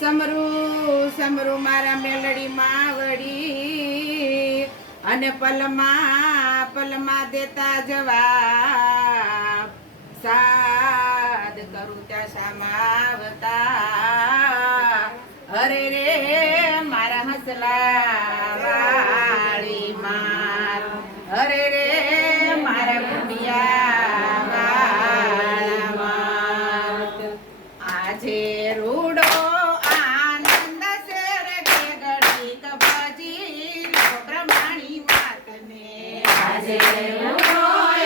સમરું સમરું મારા મેલડી માવડી અને પલમાં પલમાં દેતા જવાબ સાદ કરું ત્યાં સામાવતા અરે રે મારા હસલા વાળી માર અરે રે મારા ગુડિયા વાળા માર આજે રૂડો આનંદ શેર કે ગળી કબાજી બ્રહ્માણી માતને આજે રૂડો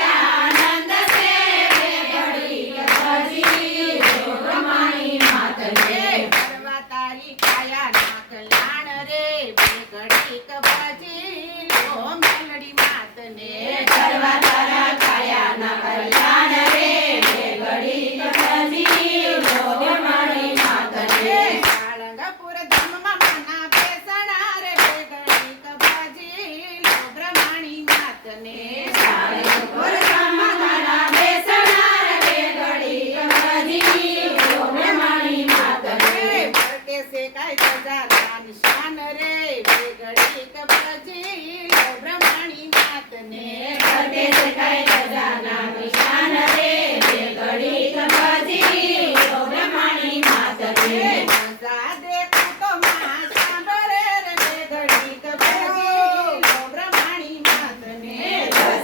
આનંદ શેર કે ગળી કબાજી બ્રહ્માણી માતને કરવા તારી કાયા ના કલ્યાણ રે બે ગળી કબાજી લો મેલડી માતને કરવા તારા કાયા ના કલ્યાણ રે બે ગળી કબાજી લો બ્રહ્માણી માતને સાળંગપુર ધામમાં માના બેસણા રે બે ગળી કબાજી લો બ્રહ્માણી માતને સાળંગપુર ધામમાં માના બેસણા રે બે ગળી કબાજી લો બ્રહ્માણી માતને ભરતે સે કાય સજા નિશાન રે બે ગળી કબાજી લો બ્રહ્માણી માતને ભરતે સે કાય સજા નિશાન રે બે ગળી કબાજી લો બ્રહ્માણી માતને સજા દેખું તો માં સાંભળે રે બે ગળી કબાજી લો બ્રહ્માણી માતને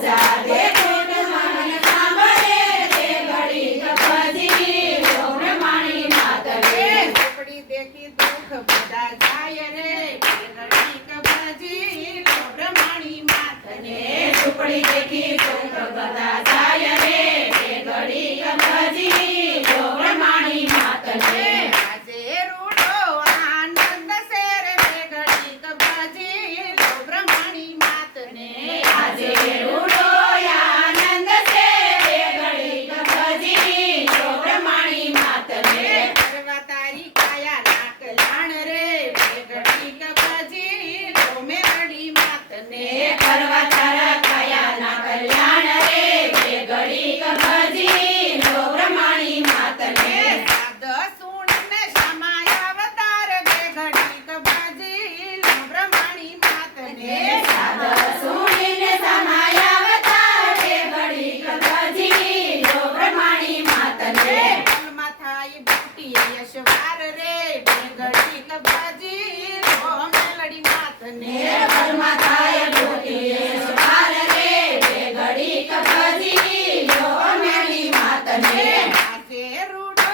સજા દેખું તો માં સાંભળે રે ગળી કબાજી લો બ્રહ્માણી માતને ઝૂંપડી દેખી દુઃખ બધા જાય રે બે ગળી કબાજી લો બ્રહ્માણી માતને ઝૂંપડી દેખી દુઃખ બધા જાય રે બે ગળી કબાજી લો બ્રહ્માણી માતને આજે રૂડો આનંદ શેર બે ગળી કબાજી લો બ્રહ્માણી માતને આજે રૂડો આનંદ શેર બે ગળી કબાજી લો બ્રહ્માણી માતને કરવા તારી કાયા ના કલ્યાણ રે બે ગળી કબાજી લો મેલડી માતને કરવા તારા કાયા ના કલ્યાણ રે બે ગળી કબાજી લો બ્રહ્માણી માતને સાદ સુણીને સમાયા અવતાર બે ગળી કબાજી લો બ્રહ્માણી માતને સાદ સુણીને સમાયા અવતાર બે ગળી કબાજી લો બ્રહ્માણી માતને પલમાં થાય બુટી યશવાર રે બે ગળી કબાજી લો મેલડી માતને પલમાં થાય બુટી યશવાર રે બે ગળી કબાજી લો મેલડી માતને આજે રૂડો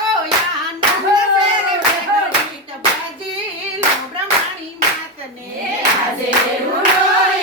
આનંદ શેર બે ગળી કબાજી લો બ્રહ્માણી માતને આજે રૂડો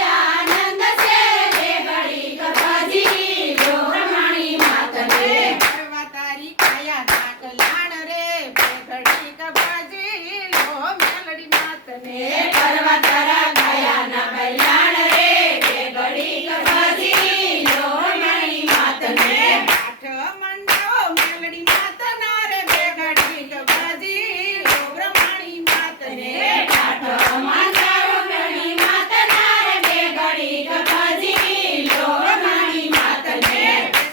આનંદ શેર બે ગળી કબાજી લો બ્રહ્માણી માતને કરવા તારી કાયા ના કલ્યાણ રે બે ગળી કબાજી લો મેલડી માતને કરવા તારા કાયા ના કલ્યાણ રે બે ગળી કબાજી લો બ્રહ્માણી માતને આઠ મંડો મેલડી માતના રે બે ગળી કબાજી લો બ્રહ્માણી માતને આઠ મંડો મેલડી માતના રે બે ગળી કબાજી લો બ્રહ્માણી માતને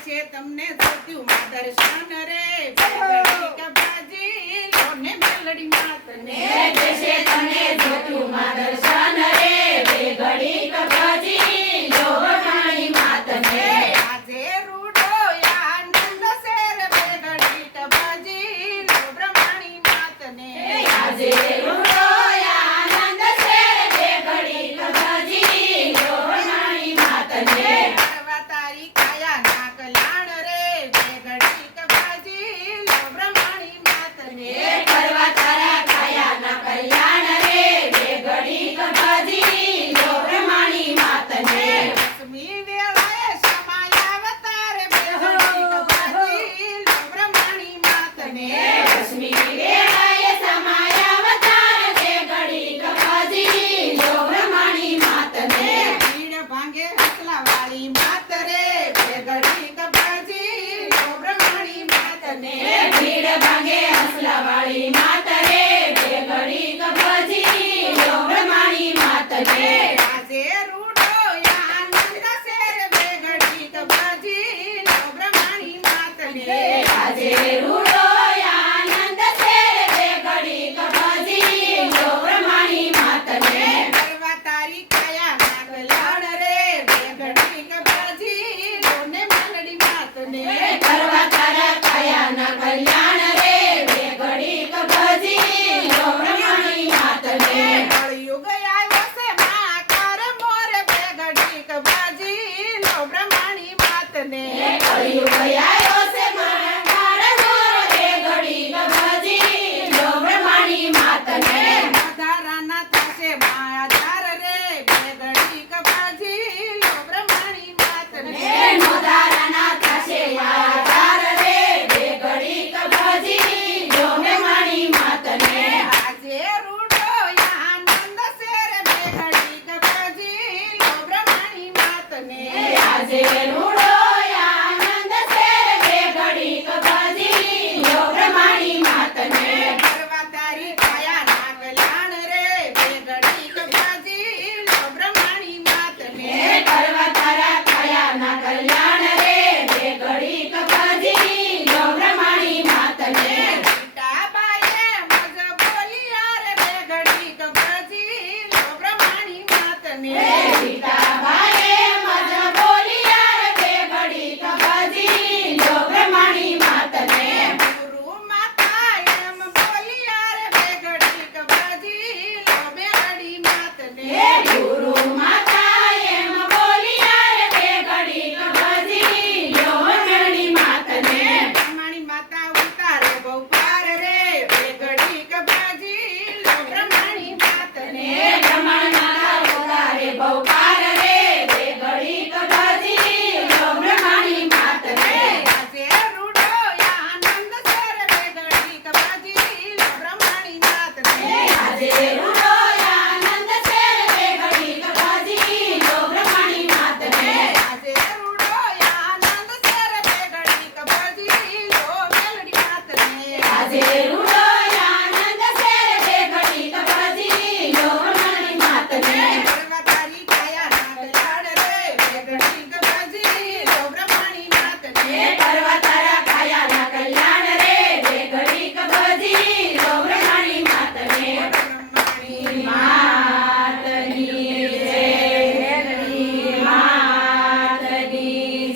છે તમને જોત્યું માં દર્શન રે બે ગળી કબાજી લો ને મેલડી માતને છે તમને જોત્યું માં દર્શન રે બે ગળી કબાજી લો બ્રહ્માણી માતને આજે રૂડો આનંદ શેર બે ગળી કબાજી લો બ્રહ્માણી માતને આજે